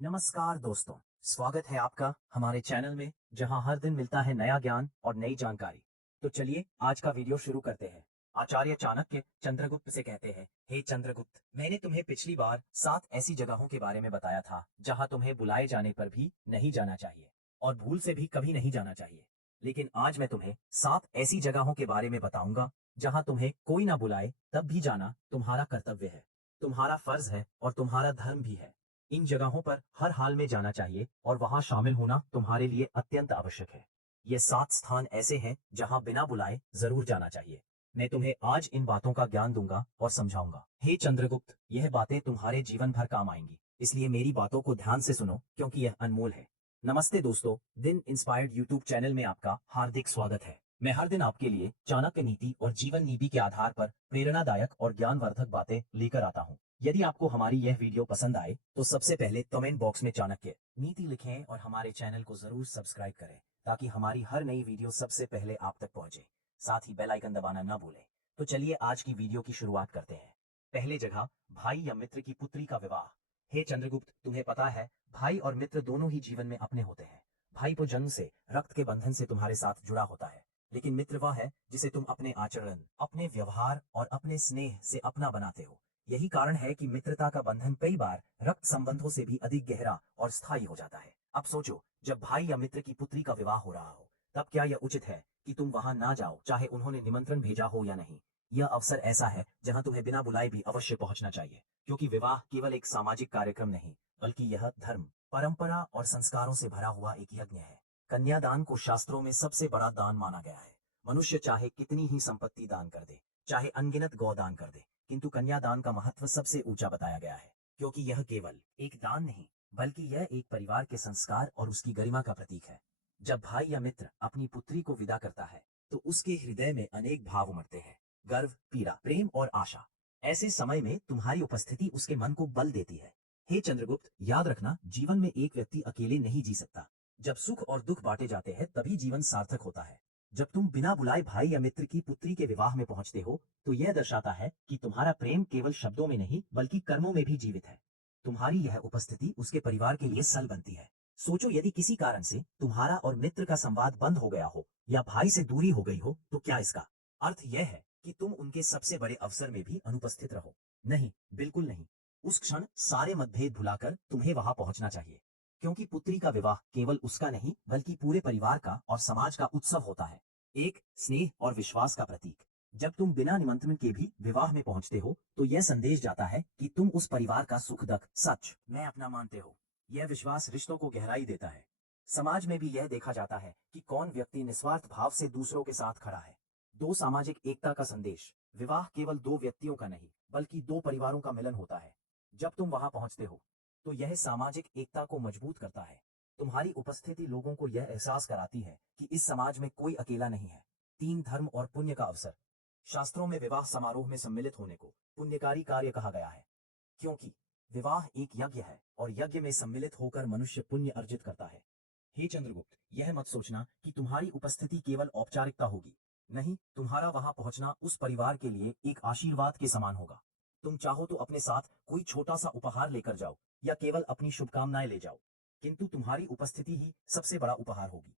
नमस्कार दोस्तों, स्वागत है आपका हमारे चैनल में जहां हर दिन मिलता है नया ज्ञान और नई जानकारी। तो चलिए आज का वीडियो शुरू करते हैं। आचार्य चाणक्य चंद्रगुप्त से कहते हैं, हे चंद्रगुप्त, मैंने तुम्हें पिछली बार 7 ऐसी जगहों के बारे में बताया था जहां तुम्हें बुलाए जाने पर भी नहीं जाना चाहिए और भूल से भी कभी नहीं जाना चाहिए। लेकिन आज मैं तुम्हें 7 ऐसी जगहों के बारे में बताऊंगा जहां तुम्हें कोई ना बुलाए तब भी जाना तुम्हारा कर्तव्य है, तुम्हारा फर्ज है और तुम्हारा धर्म भी है। इन जगहों पर हर हाल में जाना चाहिए और वहां शामिल होना तुम्हारे लिए अत्यंत आवश्यक है। ये 7 स्थान ऐसे हैं जहां बिना बुलाए जरूर जाना चाहिए। मैं तुम्हें आज इन बातों का ज्ञान दूंगा और समझाऊंगा। हे चंद्रगुप्त, यह बातें तुम्हारे जीवन भर काम आएंगी, इसलिए मेरी बातों को ध्यान से सुनो क्योंकि यह अनमोल है। नमस्ते दोस्तों, दिन इंस्पायर्ड यूट्यूब चैनल में आपका हार्दिक स्वागत है। मैं हर दिन आपके लिए चाणक्य नीति और जीवन नीति के आधार पर प्रेरणादायक और ज्ञानवर्धक बातें लेकर आता हूँ। यदि आपको हमारी यह वीडियो पसंद आए तो सबसे पहले कमेंट बॉक्स में चाणक्य नीति लिखें और हमारे चैनल को जरूर सब्सक्राइब करें ताकि हमारी हर नई वीडियो सबसे पहले आप तक पहुंचे। साथ ही बेल आइकन दबाना ना भूलें। तो चलिए आज की वीडियो की शुरुआत करते हैं। पहली जगह, भाई या मित्र की पुत्री का विवाह। हे चंद्रगुप्त, तुम्हें पता है भाई और मित्र दोनों ही जीवन में अपने होते हैं। भाई तो जन्म से रक्त के बंधन से तुम्हारे साथ जुड़ा होता है, लेकिन मित्र वह है जिसे तुम अपने आचरण, अपने व्यवहार और अपने स्नेह से अपना बनाते हो। यही कारण है कि मित्रता का बंधन कई बार रक्त संबंधों से भी अधिक गहरा और स्थायी हो जाता है। अब सोचो, जब भाई या मित्र की पुत्री का विवाह हो रहा हो, तब क्या यह उचित है कि तुम वहां ना जाओ, चाहे उन्होंने निमंत्रण भेजा हो या नहीं? यह अवसर ऐसा है जहां तुम्हें बिना बुलाए भी अवश्य पहुंचना चाहिए, क्योंकि विवाह केवल एक सामाजिक कार्यक्रम नहीं, बल्कि यह धर्म, परंपरा और संस्कारों से भरा हुआ एक यज्ञ है। कन्यादान को शास्त्रों में सबसे बड़ा दान माना गया है। मनुष्य चाहे कितनी ही संपत्ति दान कर दे, चाहे अनगिनत गौदान कर दे, किंतु कन्यादान का महत्व सबसे ऊंचा बताया गया है, क्योंकि यह केवल एक दान नहीं, बल्कि यह एक परिवार के संस्कार और उसकी गरिमा का प्रतीक है। जब भाई या मित्र अपनी पुत्री को विदा करता है, तो उसके हृदय में अनेक भाव उमड़ते हैं, गर्व, पीड़ा, प्रेम और आशा। ऐसे समय में तुम्हारी उपस्थिति उसके मन को बल देती है। हे चंद्रगुप्त, याद रखना, जीवन में एक व्यक्ति अकेले नहीं जी सकता। जब सुख और दुख बांटे जाते हैं तभी जीवन सार्थक होता है। जब तुम बिना बुलाए भाई या मित्र की पुत्री के विवाह में पहुंचते हो, तो यह दर्शाता है कि तुम्हारा प्रेम केवल शब्दों में नहीं बल्कि कर्मों में भी जीवित है। तुम्हारी यह उपस्थिति उसके परिवार के लिए सल बनती है। सोचो, यदि किसी कारण से तुम्हारा और मित्र का संवाद बंद हो गया हो या भाई से दूरी हो गई हो, तो क्या इसका अर्थ यह है कि तुम उनके सबसे बड़े अवसर में भी अनुपस्थित रहो? नहीं, बिल्कुल नहीं। उस क्षण सारे मतभेद भुलाकर तुम्हें वहां पहुंचना चाहिए, क्योंकि पुत्री का विवाह केवल उसका नहीं बल्कि पूरे परिवार का और समाज का उत्सव होता है, एक स्नेह और विश्वास का प्रतीक। जब तुम बिना निमंत्रण के भी विवाह में पहुंचते हो, तो यह संदेश जाता है कि तुम उस परिवार का सुख दुख सच मैं अपना मानते हो। यह विश्वास रिश्तों को गहराई देता है। समाज में भी यह देखा जाता है कि कौन व्यक्ति निस्वार्थ भाव से दूसरों के साथ खड़ा है। दो सामाजिक एकता का संदेश। विवाह केवल दो व्यक्तियों का नहीं बल्कि दो परिवारों का मिलन होता है। जब तुम वहां पहुंचते हो, तो यह सामाजिक एकता को मजबूत करता है। तुम्हारी उपस्थिति लोगों को यह एहसास कराती है कि इस समाज में कोई अकेला नहीं है। 3 धर्म और पुण्य का अवसर। शास्त्रों में विवाह समारोह में सम्मिलित होने को पुण्यकारी कार्य कहा गया है, क्योंकि विवाह एक यज्ञ है और यज्ञ में सम्मिलित होकर मनुष्य पुण्य अर्जित करता है। हे चंद्रगुप्त, यह मत सोचना कि तुम्हारी उपस्थिति केवल औपचारिकता होगी। नहीं, तुम्हारा वहां पहुंचना उस परिवार के लिए एक आशीर्वाद के समान होगा। तुम चाहो तो अपने साथ कोई छोटा सा उपहार लेकर जाओ या केवल अपनी शुभकामनाएं ले जाओ, किंतु तुम्हारी उपस्थिति ही सबसे बड़ा उपहार होगी।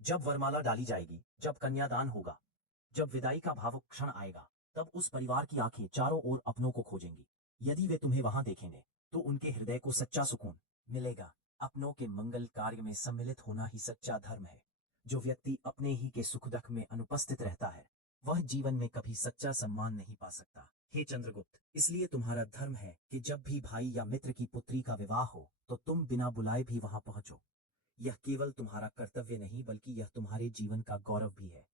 जब वरमाला डाली जाएगी, जब कन्यादान होगा, जब विदाई का भावुक क्षण आएगा, तब उस परिवार की आंखें चारों ओर अपनों को खोजेंगी। यदि वे तुम्हें वहां देखेंगे, तो उनके हृदय को सच्चा सुकून मिलेगा। अपनों के मंगल कार्य में सम्मिलित होना ही सच्चा धर्म है। जो व्यक्ति अपने ही के सुख दुख में अनुपस्थित रहता है, वह जीवन में कभी सच्चा सम्मान नहीं पा सकता। हे चंद्रगुप्त, इसलिए तुम्हारा धर्म है कि जब भी भाई या मित्र की पुत्री का विवाह हो, तो तुम बिना बुलाए भी वहां पहुंचो। यह केवल तुम्हारा कर्तव्य नहीं बल्कि यह तुम्हारे जीवन का गौरव भी है।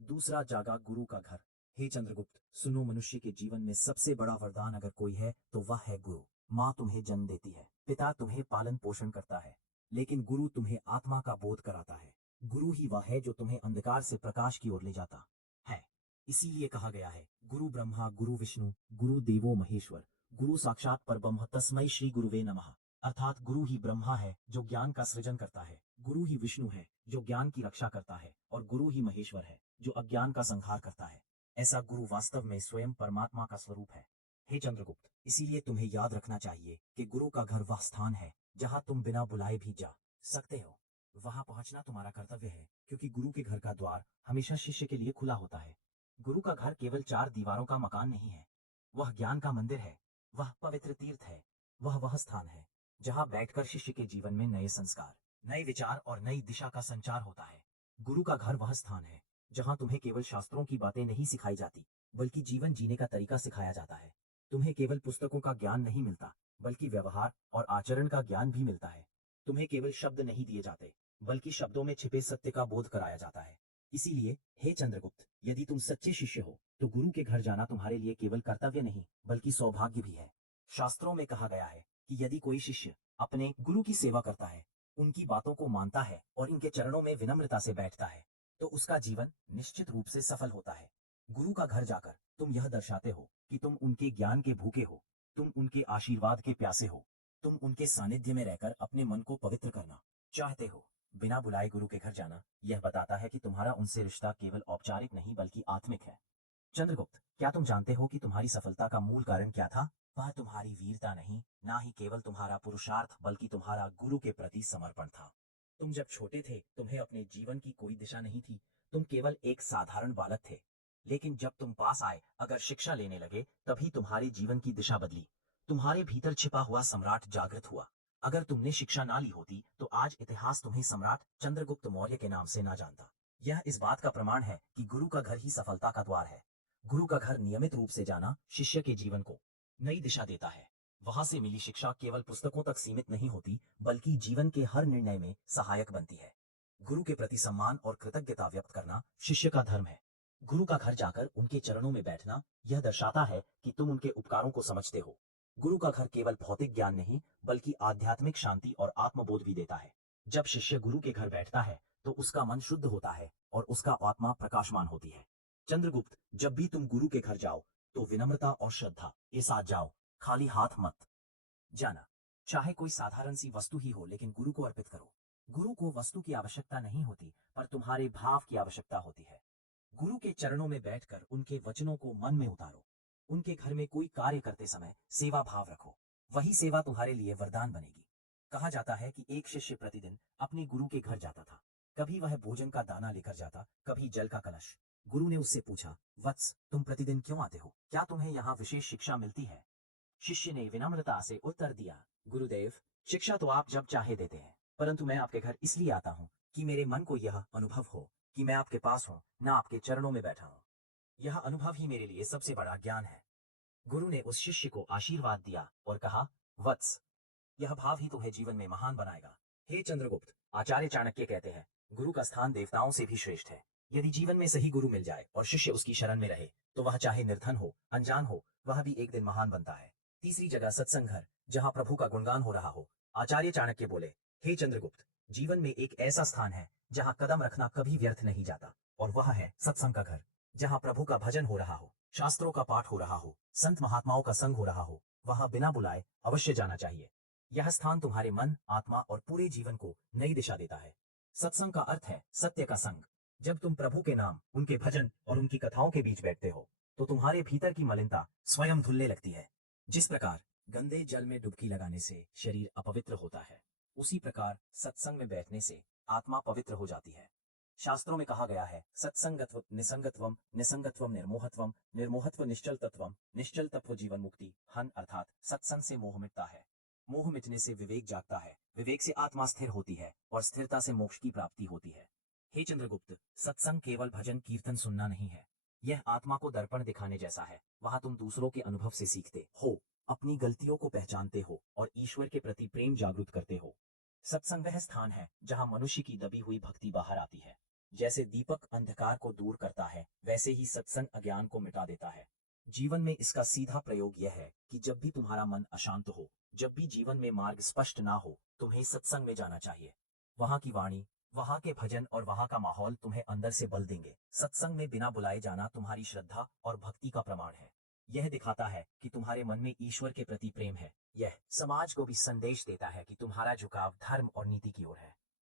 दूसरा, जागा गुरु का घर। हे चंद्रगुप्त, सुनो, मनुष्य के जीवन में सबसे बड़ा वरदान अगर कोई है तो वह है गुरु। माँ तुम्हें जन्म देती है, पिता तुम्हें पालन पोषण करता है, लेकिन गुरु तुम्हें आत्मा का बोध कराता है। गुरु ही वह है जो तुम्हें अंधकार से प्रकाश की ओर ले जाता है। इसीलिए कहा गया है, गुरु ब्रह्मा गुरु विष्णु गुरु देवो महेश्वर, गुरु साक्षात परब्रह्म तस्मै श्री गुरुवे नमः। अर्थात गुरु ही ब्रह्मा है जो ज्ञान का सृजन करता है, गुरु ही विष्णु है जो ज्ञान की रक्षा करता है, और गुरु ही महेश्वर है जो अज्ञान का संहार करता है। ऐसा गुरु वास्तव में स्वयं परमात्मा का स्वरूप है। हे चंद्रगुप्त, इसीलिए तुम्हें याद रखना चाहिए कि गुरु का घर वह स्थान है जहाँ तुम बिना बुलाए भी जा सकते हो। वहां पहुंचना तुम्हारा कर्तव्य है, क्योंकि गुरु के घर का द्वार हमेशा शिष्य के लिए खुला होता है। गुरु का घर केवल चार दीवारों का मकान नहीं है, वह ज्ञान का मंदिर है, वह पवित्र तीर्थ है, वह स्थान है जहाँ बैठकर शिष्य के जीवन में नए संस्कार, नए विचार और नई दिशा का संचार होता है। गुरु का घर वह स्थान है जहाँ तुम्हें केवल शास्त्रों की बातें नहीं सिखाई जाती, बल्कि जीवन जीने का तरीका सिखाया जाता है। तुम्हें केवल पुस्तकों का ज्ञान नहीं मिलता, बल्कि व्यवहार और आचरण का ज्ञान भी मिलता है। तुम्हें केवल शब्द नहीं दिए जाते, बल्कि शब्दों में छिपे सत्य का बोध कराया जाता है। इसीलिए हे चंद्रगुप्त, यदि तुम सच्चे शिष्य हो तो गुरु के घर जाना तुम्हारे लिए केवल कर्तव्य नहीं, बल्कि सौभाग्य भी है। शास्त्रों में कहा गया है कि यदि कोई शिष्य अपने गुरु की सेवा करता है, उनकी बातों को मानता है और इनके चरणों में विनम्रता से बैठता है, तो उसका जीवन निश्चित रूप से सफल होता है। गुरु का घर जाकर तुम यह दर्शाते हो कि तुम उनके ज्ञान के भूखे हो, तुम उनके आशीर्वाद के प्यासे हो, तुम उनके सानिध्य में रहकर अपने मन को पवित्र करना चाहते हो। बिना बुलाए गुरु के घर जाना यह बताता है कि तुम्हारा उनसे रिश्ता केवल औपचारिक नहीं बल्कि आत्मिक है। चंद्रगुप्त, क्या तुम जानते हो कि तुम्हारी सफलता का मूल कारण क्या था? वह तुम्हारी वीरता नहीं, ना ही केवल तुम्हारा पुरुषार्थ, बल्कि तुम्हारा गुरु के प्रति समर्पण था। तुम जब छोटे थे, तुम्हें अपने जीवन की कोई दिशा नहीं थी, तुम केवल एक साधारण बालक थे। लेकिन जब तुम पास आए, अगर शिक्षा लेने लगे, तभी तुम्हारे जीवन की दिशा बदली। तुम्हारे भीतर छिपा हुआ सम्राट जागृत हुआ। अगर तुमने शिक्षा ना ली होती, तो आज इतिहास तुम्हें सम्राट चंद्रगुप्त मौर्य के नाम से ना जानता। यह इस बात का प्रमाण है कि गुरु का घर ही सफलता का द्वार है। गुरु का घर नियमित रूप से जाना शिष्य के जीवन को नई दिशा देता है। वहां से मिली शिक्षा केवल पुस्तकों तक सीमित नहीं होती, बल्कि जीवन के हर निर्णय में सहायक बनती है। गुरु के प्रति सम्मान और कृतज्ञता व्यक्त करना शिष्य का धर्म है। गुरु का घर जाकर उनके चरणों में बैठना यह दर्शाता है कि तुम उनके उपकारों को समझते हो। गुरु का घर केवल भौतिक ज्ञान नहीं, बल्कि आध्यात्मिक शांति और आत्मबोध भी देता है। जब शिष्य गुरु के घर बैठता है, तो उसका मन शुद्ध होता है और उसका आत्मा प्रकाशमान होती है। चंद्रगुप्त, जब भी तुम गुरु के घर जाओ, तो विनम्रता और श्रद्धा के साथ जाओ, खाली हाथ मत जाना। चाहे कोई साधारण सी वस्तु ही हो, लेकिन गुरु को अर्पित करो। गुरु को वस्तु की आवश्यकता नहीं होती, पर तुम्हारे भाव की आवश्यकता होती है। गुरु के चरणों में बैठकर उनके वचनों को मन में उतारो। उनके घर में कोई कार्य करते समय सेवा भाव रखो। वही सेवा तुम्हारे लिए वरदान बनेगी। कहा जाता है कि एक शिष्य प्रतिदिन अपने गुरु के घर जाता था। कभी वह भोजन का दाना लेकर जाता, कभी जल का कलश। गुरु ने उससे पूछा, वत्स, तुम प्रतिदिन क्यों आते हो? क्या तुम्हें यहाँ विशेष शिक्षा मिलती है? शिष्य ने विनम्रता से उत्तर दिया, गुरुदेव, शिक्षा तो आप जब चाहे देते हैं, परंतु मैं आपके घर इसलिए आता हूँ कि मेरे मन को यह अनुभव हो कि मैं आपके पास हूँ, न आपके चरणों में बैठा हूँ। यह अनुभव ही मेरे लिए सबसे बड़ा ज्ञान है। गुरु ने उस शिष्य को आशीर्वाद दिया और कहा, वत्स, यह भाव ही तुम्हें जीवन में महान बनाएगा। हे चंद्रगुप्त, आचार्य चाणक्य कहते हैं, गुरु का स्थान देवताओं से भी श्रेष्ठ है। यदि जीवन में सही गुरु मिल जाए और शिष्य उसकी शरण में रहे, तो वह चाहे निर्धन हो, अनजान हो, वह भी एक दिन महान बनता है। तीसरी जगह सत्संग घर, जहाँ प्रभु का गुणगान हो रहा हो। आचार्य चाणक्य बोले, हे चंद्रगुप्त, जीवन में एक ऐसा स्थान है जहाँ कदम रखना कभी व्यर्थ नहीं जाता, और वह है सत्संग का घर। जहाँ प्रभु का भजन हो रहा हो, शास्त्रों का पाठ हो रहा हो, संत महात्माओं का संग हो रहा हो, वहां बिना बुलाए अवश्य जाना चाहिए। यह स्थान तुम्हारे मन, आत्मा और पूरे जीवन को नई दिशा देता है। सत्संग का अर्थ है सत्य का संग। जब तुम प्रभु के नाम, उनके भजन और उनकी कथाओं के बीच बैठते हो, तो तुम्हारे भीतर की मलिनता स्वयं धुलने लगती है। जिस प्रकार गंदे जल में डुबकी लगाने से शरीर अपवित्र होता है, उसी प्रकार सत्संग में बैठने से आत्मा पवित्र हो जाती है। शास्त्रों में कहा गया है, सत्संगत्व निसंगत्वम, निसंगत्वम निर्मोहत्वम, निर्मोहत्व निश्चल तत्वम, निश्चल तत्व जीवन मुक्ति। हन अर्थात सत्संग से मोह मिटता है, मोह मिटने से विवेक जागता है, विवेक से आत्मा स्थिर होती है और स्थिरता से मोक्ष की प्राप्ति होती है। हे चंद्रगुप्त, सत्संग केवल भजन कीर्तन सुनना नहीं है, यह आत्मा को दर्पण दिखाने जैसा है। वहां तुम दूसरों के अनुभव से सीखते हो, अपनी गलतियों को पहचानते हो और ईश्वर के प्रति प्रेम जागृत करते हो। सत्संग वह स्थान है जहां मनुष्य की दबी हुई भक्ति बाहर आती है। जैसे दीपक अंधकार को दूर करता है, वैसे ही सत्संग अज्ञान को मिटा देता है। जीवन में इसका सीधा प्रयोग यह है कि जब भी तुम्हारा मन अशांत हो, जब भी जीवन में मार्ग स्पष्ट ना हो, तुम्हें सत्संग में जाना चाहिए। वहां की वाणी, वहां के भजन और वहां का माहौल तुम्हें अंदर से बल देंगे। सत्संग में बिना बुलाए जाना तुम्हारी श्रद्धा और भक्ति का प्रमाण है। यह दिखाता है कि तुम्हारे मन में ईश्वर के प्रति प्रेम है। यह समाज को भी संदेश देता है कि तुम्हारा झुकाव धर्म और नीति की ओर है।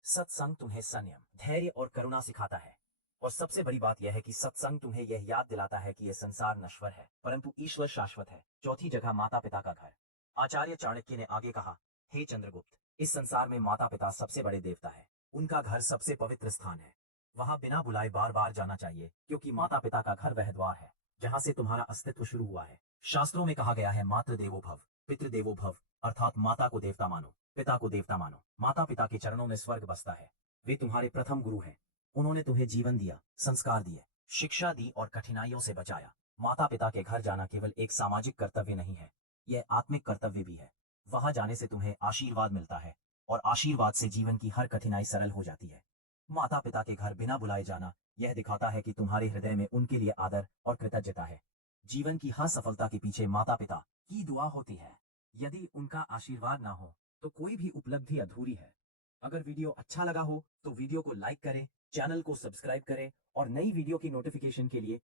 सत्संग तुम्हें संयम, धैर्य और करुणा सिखाता है। और सबसे बड़ी बात यह है कि सत्संग तुम्हें यह याद दिलाता है कि यह संसार नश्वर है, परंतु ईश्वर शाश्वत है। चौथी जगह माता पिता का घर। आचार्य चाणक्य ने आगे कहा, हे चंद्रगुप्त, इस संसार में माता पिता सबसे बड़े देवता है। उनका घर सबसे पवित्र स्थान है। वहां बिना बुलाए बार बार जाना चाहिए, क्योंकि माता पिता का घर वह द्वार है जहां से तुम्हारा अस्तित्व शुरू हुआ है। शास्त्रों में कहा गया है, मातृ देवो भव, पितृ देवो भव, अर्थात माता को देवता मानो, पिता को देवता मानो। माता पिता के चरणों में स्वर्ग बसता है। वे तुम्हारे प्रथम गुरु हैं। उन्होंने तुम्हें जीवन दिया, संस्कार दिए, शिक्षा दी और कठिनाइयों से बचाया। माता पिता के घर जाना केवल एक सामाजिक कर्तव्य नहीं है, यह आत्मिक कर्तव्य भी है। वहां जाने से तुम्हें आशीर्वाद मिलता है, और आशीर्वाद से जीवन की हर कठिनाई सरल हो जाती है। माता पिता के घर बिना बुलाए जाना यह दिखाता है कि तुम्हारे हृदय में उनके लिए आदर और कृतज्ञता है। जीवन की हर सफलता के पीछे माता पिता की दुआ होती है। यदि उनका आशीर्वाद ना हो तो कोई भी उपलब्धि अधूरी है। अगर वीडियो अच्छा लगा हो तो वीडियो को लाइक करें, चैनल को सब्सक्राइब करें और नई वीडियो की नोटिफिकेशन के लिए